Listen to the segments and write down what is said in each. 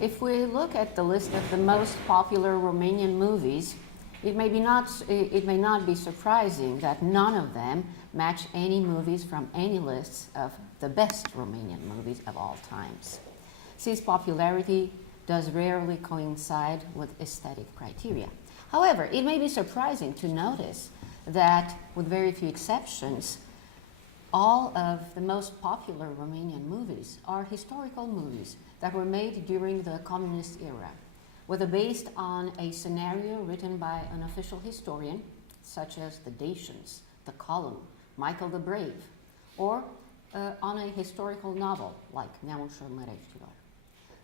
If we look at the list of the most popular Romanian movies, it may not be surprising that none of them match any movies from any lists of the best Romanian movies of all times, since popularity does rarely coincide with aesthetic criteria. However, it may be surprising to notice that, with very few exceptions, all of the most popular Romanian movies are historical movies that were made during the communist era, whether based on a scenario written by an official historian, such as the Dacians, the Column, Michael the Brave, or on a historical novel like Neamușul Măreștilor.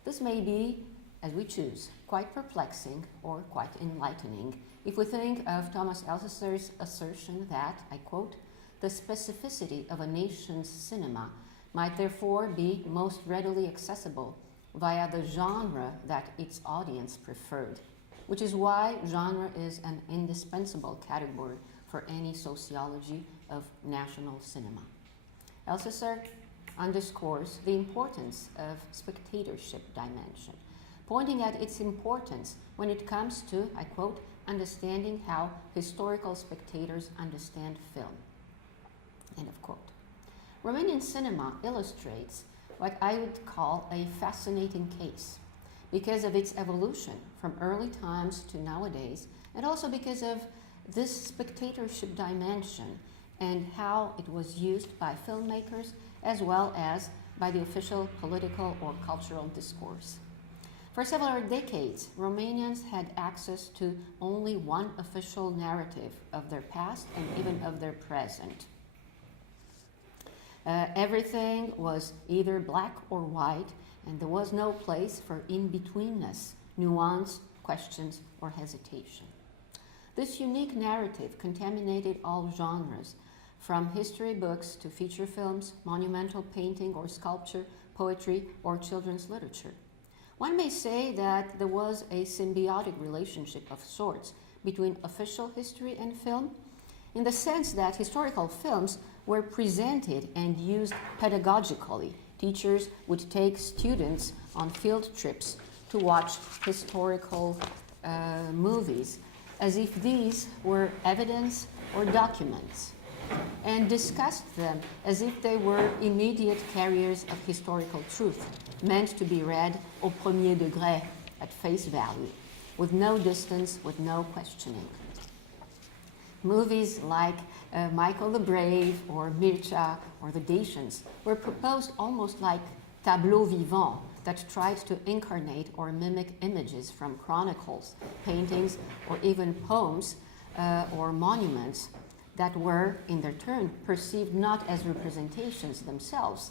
This may be, as we choose, quite perplexing or quite enlightening if we think of Thomas Elsesser's assertion that, I quote, "The specificity of a nation's cinema might therefore be most readily accessible via the genre that its audience preferred, which is why genre is an indispensable category for any sociology of national cinema." Elsesser underscores the importance of spectatorship dimension, pointing at its importance when it comes to, I quote, "understanding how historical spectators understand film." End of quote. Romanian cinema illustrates what I would call a fascinating case because of its evolution from early times to nowadays, and also because of this spectatorship dimension and how it was used by filmmakers as well as by the official political or cultural discourse. For several decades, Romanians had access to only one official narrative of their past and even of their present. Everything was either black or white, and there was no place for in-betweenness, nuance, questions, or hesitation. This unique narrative contaminated all genres, from history books to feature films, monumental painting or sculpture, poetry, or children's literature. One may say that there was a symbiotic relationship of sorts between official history and film, in the sense that historical films were presented and used pedagogically. Teachers would take students on field trips to watch historical movies as if these were evidence or documents, and discussed them as if they were immediate carriers of historical truth, meant to be read au premier degré, at face value, with no distance, with no questioning. Movies like Michael the Brave or Mircea or the Dacians were proposed almost like tableaux vivants that tried to incarnate or mimic images from chronicles, paintings, or even poems or monuments that were, in their turn, perceived not as representations themselves,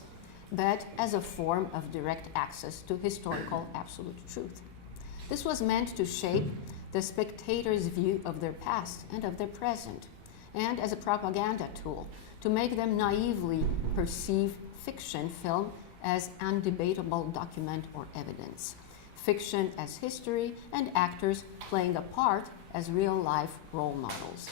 but as a form of direct access to historical absolute truth. This was meant to shape the spectator's view of their past and of their present, and as a propaganda tool to make them naively perceive fiction film as undebatable document or evidence, fiction as history, and actors playing a part as real-life role models.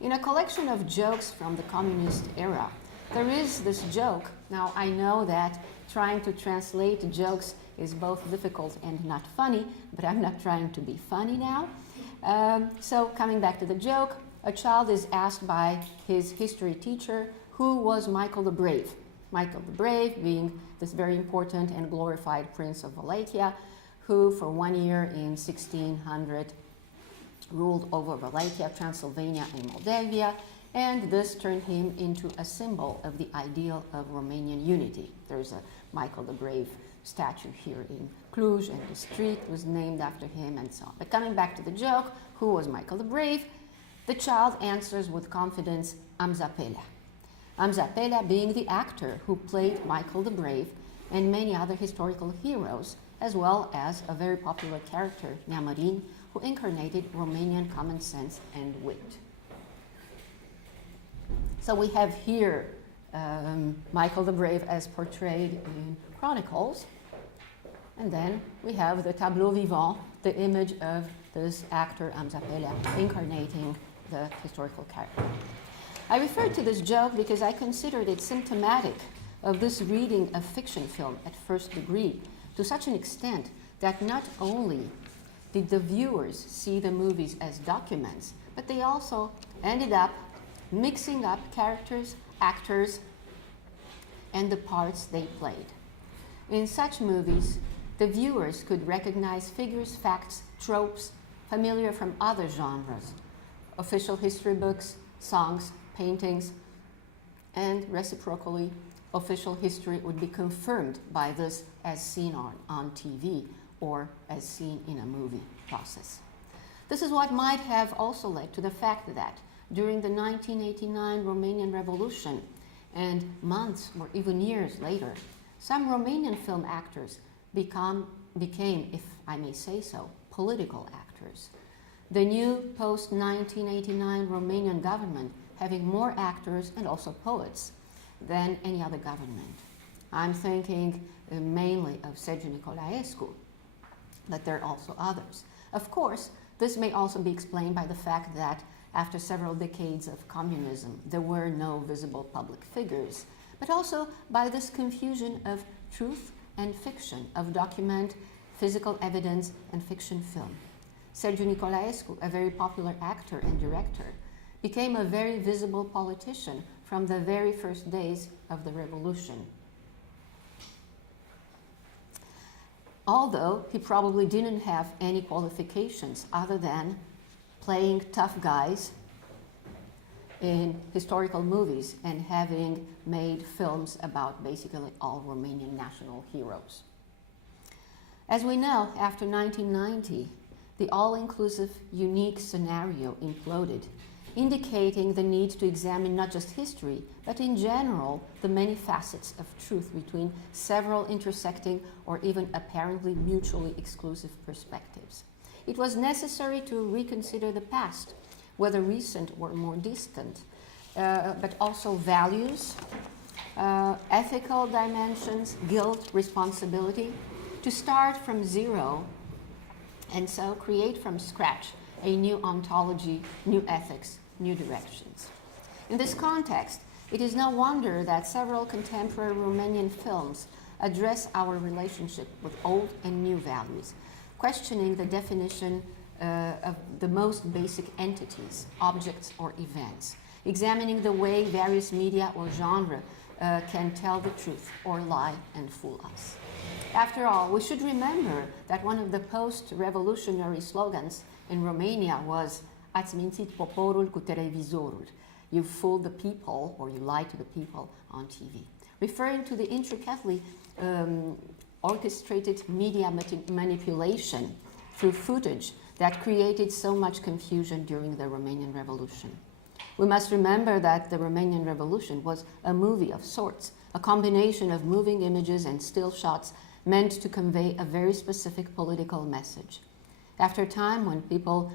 In a collection of jokes from the communist era, there is this joke. Now, I know that trying to translate jokes is both difficult and not funny, but I'm not trying to be funny now. So coming back to the joke, a child is asked by his history teacher, who was Michael the Brave? Michael the Brave being this very important and glorified Prince of Wallachia, who for 1 year in 1600 ruled over Wallachia, Transylvania, and Moldavia, and this turned him into a symbol of the ideal of Romanian unity. There's a Michael the Brave statue here in Cluj, and the street was named after him, and so on. But coming back to the joke, who was Michael the Brave? The child answers with confidence, Amza Pelea. Amza Pelea being the actor who played Michael the Brave and many other historical heroes, as well as a very popular character, Neamarin, who incarnated Romanian common sense and wit. So we have here Michael the Brave as portrayed in chronicles, and then we have the tableau vivant, the image of this actor Amza Pelea incarnating the historical character. I refer to this joke because I considered it symptomatic of this reading of fiction film at first degree to such an extent that not only did the viewers see the movies as documents, but they also ended up mixing up characters, actors, and the parts they played. In such movies, the viewers could recognize figures, facts, tropes familiar from other genres, official history books, songs, paintings, and reciprocally, official history would be confirmed by this as seen on TV or as seen in a movie process. This is what might have also led to the fact that during the 1989 Romanian Revolution and months or even years later, some Romanian film actors became, if I may say so, political actors. The new post-1989 Romanian government having more actors and also poets than any other government. I'm thinking mainly of Sergiu Nicolaescu, but there are also others. Of course, this may also be explained by the fact that after several decades of communism, there were no visible public figures, but also by this confusion of truth and fiction, of document, physical evidence, and fiction film. Sergiu Nicolaescu, a very popular actor and director, became a very visible politician from the very first days of the revolution. Although he probably didn't have any qualifications other than playing tough guys in historical movies and having made films about basically all Romanian national heroes. As we know, after 1990, the all-inclusive, unique scenario imploded, indicating the need to examine not just history, but in general, the many facets of truth between several intersecting or even apparently mutually exclusive perspectives. It was necessary to reconsider the past, whether recent or more distant, but also values, ethical dimensions, guilt, responsibility, to start from zero and so create from scratch a new ontology, new ethics, new directions. In this context, it is no wonder that several contemporary Romanian films address our relationship with old and new values, questioning the definition of the most basic entities, objects or events, examining the way various media or genre can tell the truth or lie and fool us. After all, we should remember that one of the post-revolutionary slogans in Romania was "Ați mințit poporul cu televizorul." You fooled the people, or you lied to the people on TV, referring to the intricately orchestrated media manipulation through footage that created so much confusion during the Romanian Revolution. We must remember that the Romanian Revolution was a movie of sorts, a combination of moving images and still shots meant to convey a very specific political message. After a time when people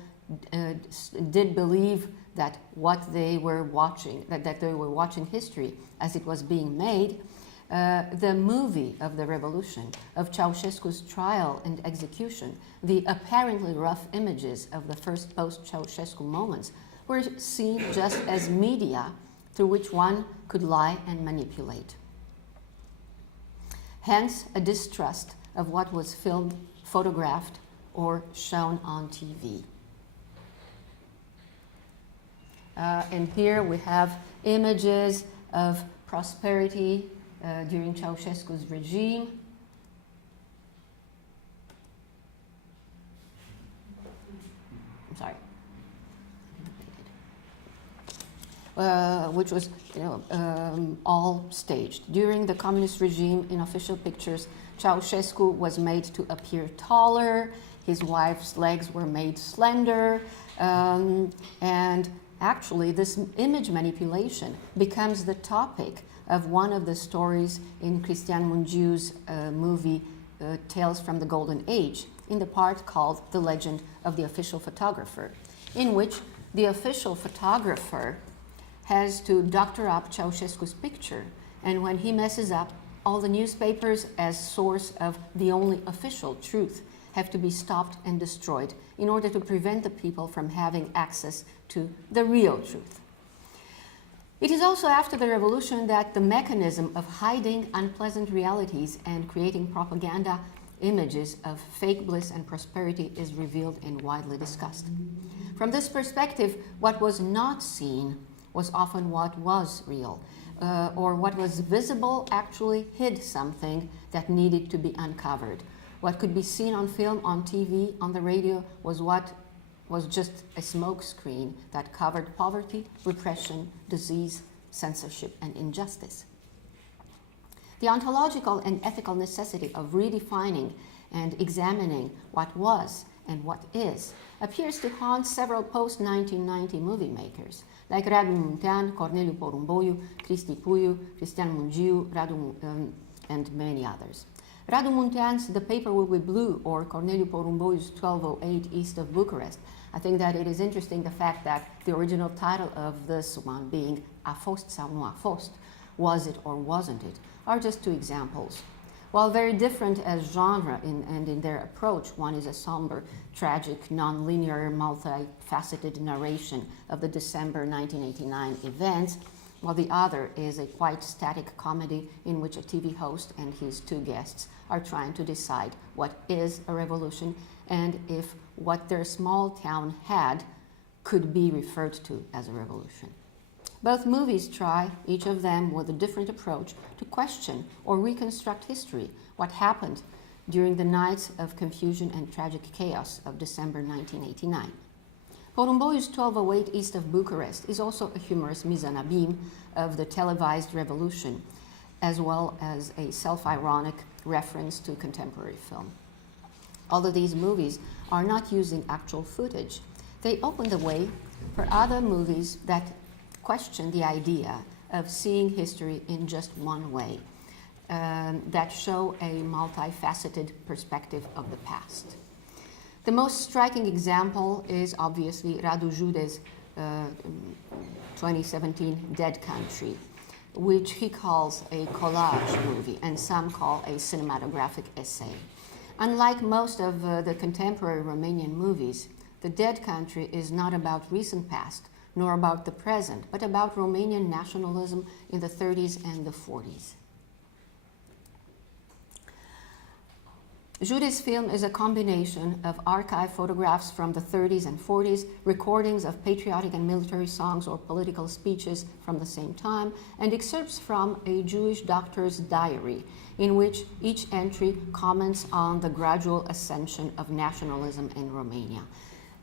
did believe that what they were watching, that they were watching history as it was being made, the movie of the revolution, of Ceausescu's trial and execution, the apparently rough images of the first post-Ceausescu moments were seen just as media through which one could lie and manipulate. Hence, a distrust of what was filmed, photographed, or shown on TV. And here we have images of prosperity during Ceausescu's regime. I'm sorry. Which was all staged. During the communist regime, in official pictures, Ceausescu was made to appear taller, his wife's legs were made slender, and actually this image manipulation becomes the topic of one of the stories in Cristian Mungiu's movie Tales from the Golden Age, in the part called The Legend of the Official Photographer, in which the official photographer has to doctor up Ceausescu's picture, and when he messes up, all the newspapers as source of the only official truth have to be stopped and destroyed in order to prevent the people from having access to the real truth. It is also after the revolution that the mechanism of hiding unpleasant realities and creating propaganda images of fake bliss and prosperity is revealed and widely discussed. From this perspective, what was not seen was often what was real, or what was visible actually hid something that needed to be uncovered. What could be seen on film, on TV, on the radio was just a smoke screen that covered poverty, repression, disease, censorship, and injustice. The ontological and ethical necessity of redefining and examining what was and what is appears to haunt several post-1990 movie makers, like Radu Muntean, Corneliu Porumboiu, Cristi Puiu, Cristian Mungiu, and many others. Radu Muntean's The Paper Will Be Blue, or Corneliu Porumboiu's 1208 East of Bucharest. I think that it is interesting the fact that the original title of this one being A fost sau nu a fost, was it or wasn't it, are just two examples. While very different as genre and in their approach, one is a somber, tragic, non-linear, multifaceted narration of the December 1989 events, while the other is a quite static comedy in which a TV host and his two guests are trying to decide what is a revolution and if what their small town had could be referred to as a revolution. Both movies try, each of them with a different approach, to question or reconstruct history, what happened during the nights of confusion and tragic chaos of December 1989. Porumboiu's 1208 East of Bucharest is also a humorous mise en abîme of the televised revolution, as well as a self-ironic reference to contemporary film. Although these movies are not using actual footage, they open the way for other movies that question the idea of seeing history in just one way, that show a multifaceted perspective of the past. The most striking example is obviously Radu Jude's 2017 Dead Country, which he calls a collage movie and some call a cinematographic essay. Unlike most of the contemporary Romanian movies, The Dead Country is not about recent past, nor about the present, but about Romanian nationalism in the 30s and the 40s. Jude's film is a combination of archive photographs from the 30s and 40s, recordings of patriotic and military songs or political speeches from the same time, and excerpts from a Jewish doctor's diary, in which each entry comments on the gradual ascension of nationalism in Romania.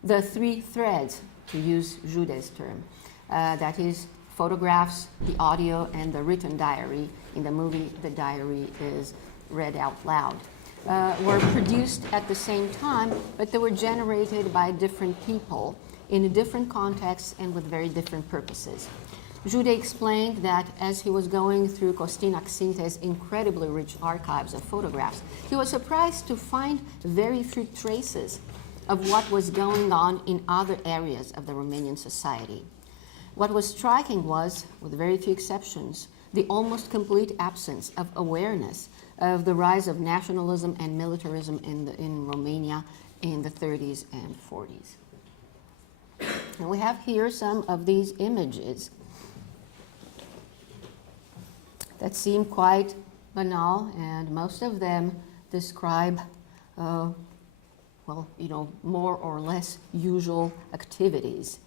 The three threads, to use Jude's term, that is photographs, the audio, and the written diary. In the movie, the diary is read out loud. Were produced at the same time, but they were generated by different people in different contexts and with very different purposes. Jude explained that as he was going through Costin Axinte's incredibly rich archives of photographs, he was surprised to find very few traces of what was going on in other areas of the Romanian society. What was striking was, with very few exceptions, the almost complete absence of awareness of the rise of nationalism and militarism in Romania in the 30s and 40s. And we have here some of these images that seem quite banal, and most of them describe more or less usual activities.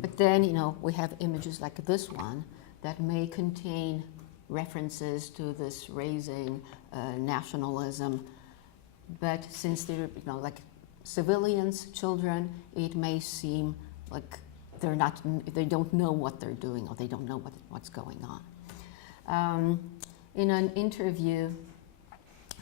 But then, we have images like this one that may contain references to this raising nationalism. But since they're, like civilians, children, it may seem like they don't know what they're doing, or they don't know what's going on. In an interview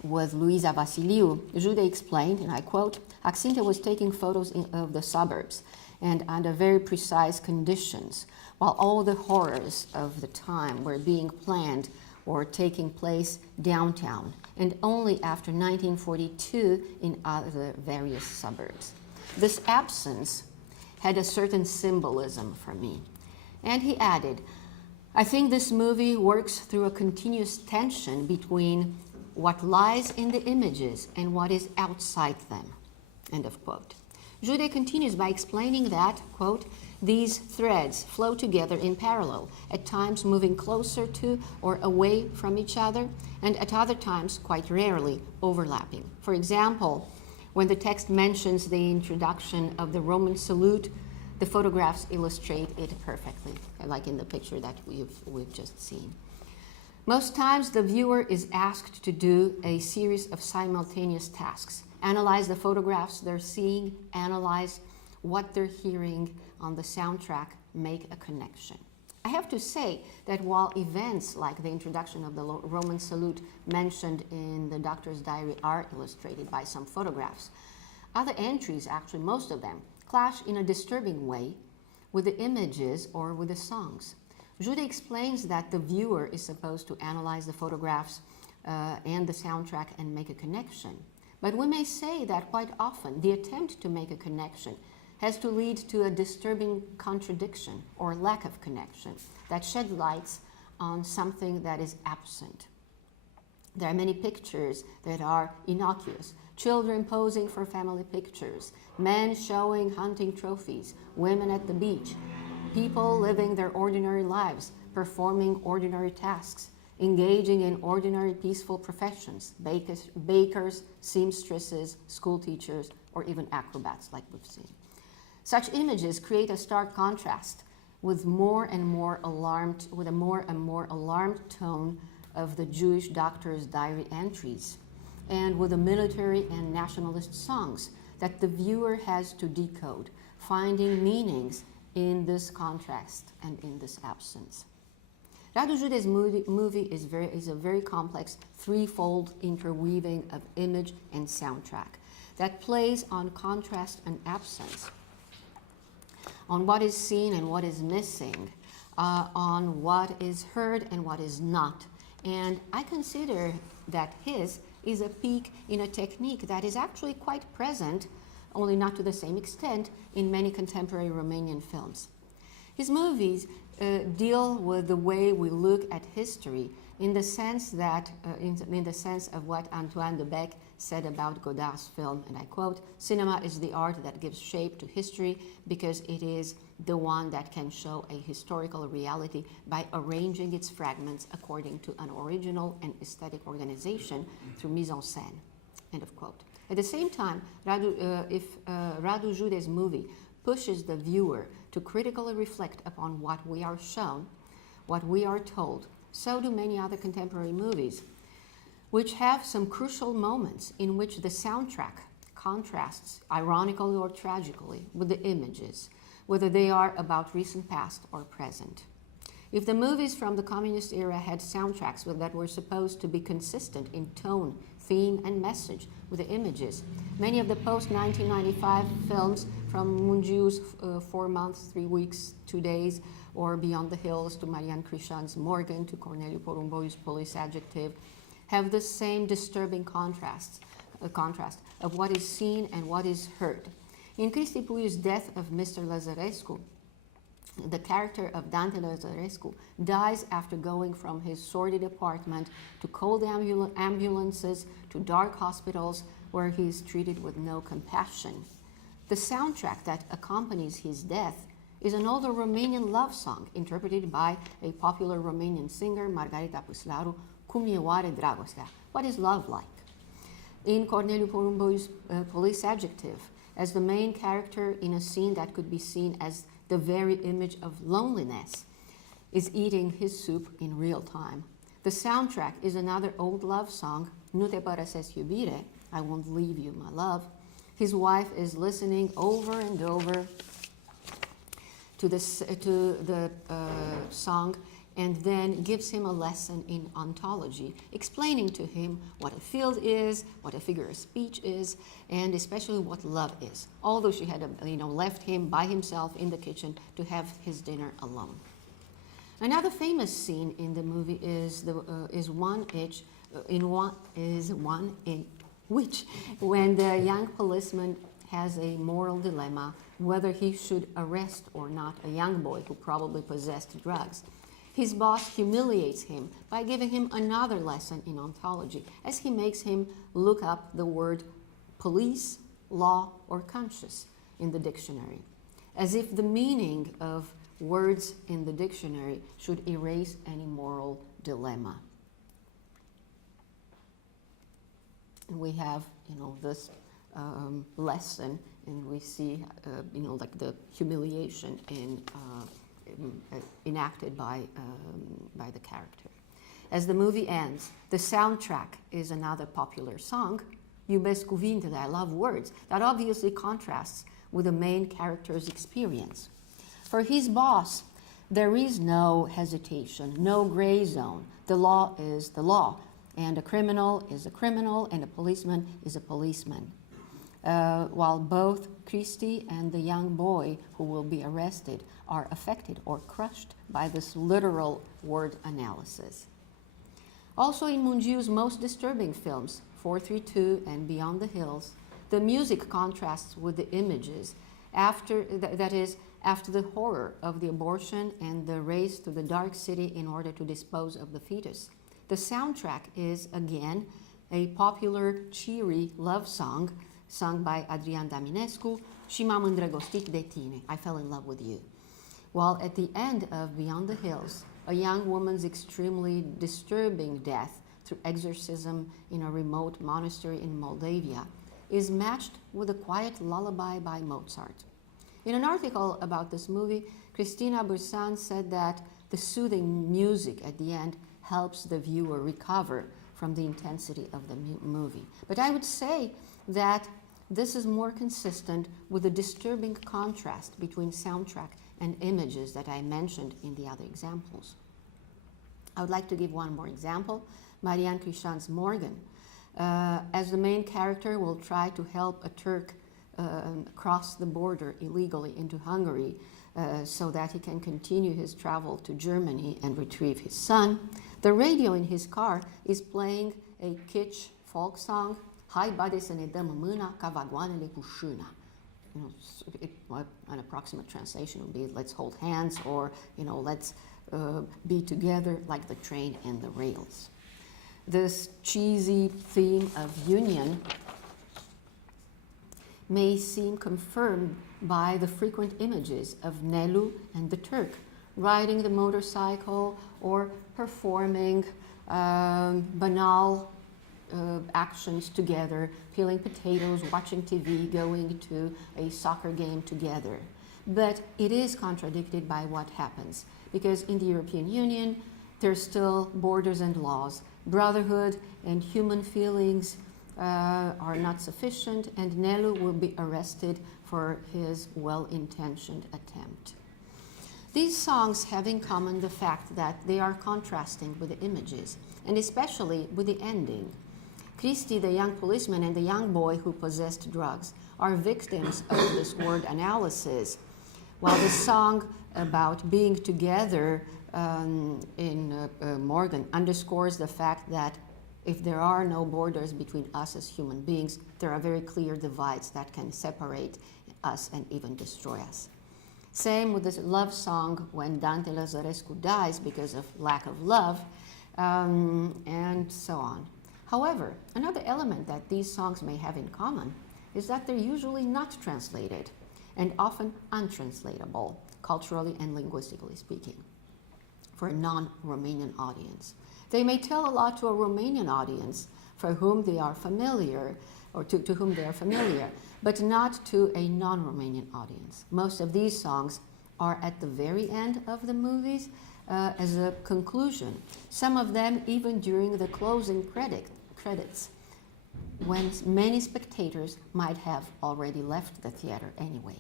with Luisa Vasiliu, Jude explained, and I quote, "Axinte was taking photos of the suburbs and under very precise conditions, while all the horrors of the time were being planned or taking place downtown, and only after 1942 in other various suburbs. This absence had a certain symbolism for me." And he added, "I think this movie works through a continuous tension between what lies in the images and what is outside them." End of quote. Jude continues by explaining that, quote, These threads flow together in parallel, at times moving closer to or away from each other, and at other times, quite rarely, overlapping. For example, when the text mentions the introduction of the Roman salute, the photographs illustrate it perfectly, like in the picture that we've just seen. Most times, the viewer is asked to do a series of simultaneous tasks. Analyze the photographs they're seeing, analyze what they're hearing on the soundtrack, make a connection. I have to say that while events like the introduction of the Roman salute mentioned in the doctor's diary are illustrated by some photographs, other entries, actually most of them, clash in a disturbing way with the images or with the songs. Jude explains that the viewer is supposed to analyze the photographs and the soundtrack and make a connection. But we may say that quite often the attempt to make a connection has to lead to a disturbing contradiction or lack of connection that shed lights on something that is absent. There are many pictures that are innocuous. Children posing for family pictures, men showing hunting trophies, women at the beach, people living their ordinary lives, performing ordinary tasks, engaging in ordinary peaceful professions, bakers, seamstresses, school teachers, or even acrobats like we've seen. Such images create a stark contrast with a more and more alarmed tone of the Jewish doctor's diary entries, and with the military and nationalist songs that the viewer has to decode, finding meanings in this contrast and in this absence. Radu Jude's movie is a very complex, threefold interweaving of image and soundtrack that plays on contrast and absence, on what is seen and what is missing, on what is heard and what is not. And I consider that his is a peak in a technique that is actually quite present, only not to the same extent, in many contemporary Romanian films. His movies deal with the way we look at history in the sense that, in the sense of what Antoine de Bec said about Godard's film, and I quote, "Cinema is the art that gives shape to history because it is the one that can show a historical reality by arranging its fragments according to an original and aesthetic organization through mise en scène." End of quote. At the same time, Radu Jude's movie pushes the viewer to critically reflect upon what we are shown, what we are told, so do many other contemporary movies, which have some crucial moments in which the soundtrack contrasts, ironically or tragically, with the images, whether they are about recent past or present. If the movies from the communist era had soundtracks that were supposed to be consistent in tone, theme, and message with the images, many of the post-1995 films from Mungiu's 4 months, 3 weeks, 2 days, or Beyond the Hills to Marian Crișan's Morgan to Corneliu Porumboiu's Police Adjective have the same disturbing contrast of what is seen and what is heard. In Cristi Puiu's Death of Mr. Lazarescu, the character of Dante Lazarescu dies after going from his sordid apartment to cold ambulances to dark hospitals where he is treated with no compassion. The soundtrack that accompanies his death is an older Romanian love song interpreted by a popular Romanian singer, Margarita Păslaru, Cum e oare dragostea? What is love like? In Corneliu Porumboiu's Police Adjective, as the main character in a scene that could be seen as the very image of loneliness, is eating his soup in real time. The soundtrack is another old love song, Nu te părăsesc iubire, I won't leave you, my love. His wife is listening over and over to the song and then gives him a lesson in ontology, explaining to him what a field is, what a figure of speech is, and especially what love is, although she had left him by himself in the kitchen to have his dinner alone. Another famous scene in the movie is one in which when the young policeman has a moral dilemma whether he should arrest or not a young boy who probably possessed drugs. His boss humiliates him by giving him another lesson in ontology as he makes him look up the word police, law, or conscious in the dictionary. as if the meaning of words in the dictionary should erase any moral dilemma. And we have, this lesson, and we see, like the humiliation enacted by the character. As the movie ends, the soundtrack is another popular song, Iubesc cuvintele, I love words, that obviously contrasts with the main character's experience. For his boss, there is no hesitation, no gray zone. The law is the law, and a criminal is a criminal, and a policeman is a policeman. While both Christie and the young boy who will be arrested are affected or crushed by this literal word analysis. Also in Mungiu's most disturbing films, 432 and Beyond the Hills, the music contrasts with the images after the horror of the abortion and the race to the dark city in order to dispose of the fetus. The soundtrack is, again, a popular, cheery love song sung by Adrian Daminescu, Și m-am îndrăgostit de tine, I fell in love with you. While at the end of Beyond the Hills, a young woman's extremely disturbing death through exorcism in a remote monastery in Moldavia is matched with a quiet lullaby by Mozart. In an article about this movie, Cristina Bursan said that the soothing music at the end helps the viewer recover from the intensity of the movie. But I would say that this is more consistent with the disturbing contrast between soundtrack and images that I mentioned in the other examples. I would like to give one more example, Marian Crișan's Morgan. As the main character will try to help a Turk cross the border illegally into Hungary so that he can continue his travel to Germany and retrieve his son, the radio in his car is playing a kitsch folk song, Hai bade să ne dăm mâna ca vagoanele cu șâna. An approximate translation would be let's hold hands, or let's be together like the train and the rails. This cheesy theme of union may seem confirmed by the frequent images of Nelu and the Turk riding the motorcycle or performing banal actions together, peeling potatoes, watching TV, going to a soccer game together. But it is contradicted by what happens, because in the European Union, there's still borders and laws. Brotherhood and human feelings are not sufficient, and Nelu will be arrested for his well-intentioned attempt. These songs have in common the fact that they are contrasting with the images, and especially with the ending. Christie, the young policeman, and the young boy who possessed drugs are victims of this word analysis, while the song about being together in Morgan underscores the fact that if there are no borders between us as human beings, there are very clear divides that can separate us and even destroy us. Same with this love song when Dante Lazarescu dies because of lack of love, and so on. However, another element that these songs may have in common is that they're usually not translated and often untranslatable, culturally and linguistically speaking, for a non-Romanian audience. They may tell a lot to a Romanian audience for whom they are familiar, or to whom they are familiar, but not to a non-Romanian audience. Most of these songs are at the very end of the movies as a conclusion, some of them even during the closing credits, when many spectators might have already left the theater anyway.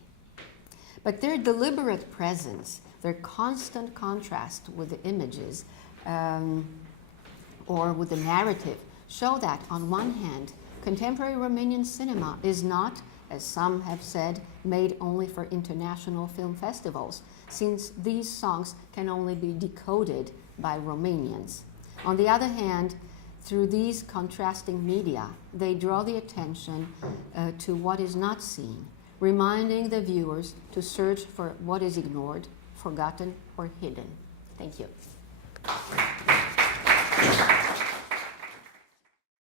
But their deliberate presence, their constant contrast with the images or with the narrative, show that, on one hand, contemporary Romanian cinema is not, as some have said, made only for international film festivals, since these songs can only be decoded by Romanians. On the other hand, through these contrasting media, they draw the attention to what is not seen, reminding the viewers to search for what is ignored, forgotten, or hidden. Thank you.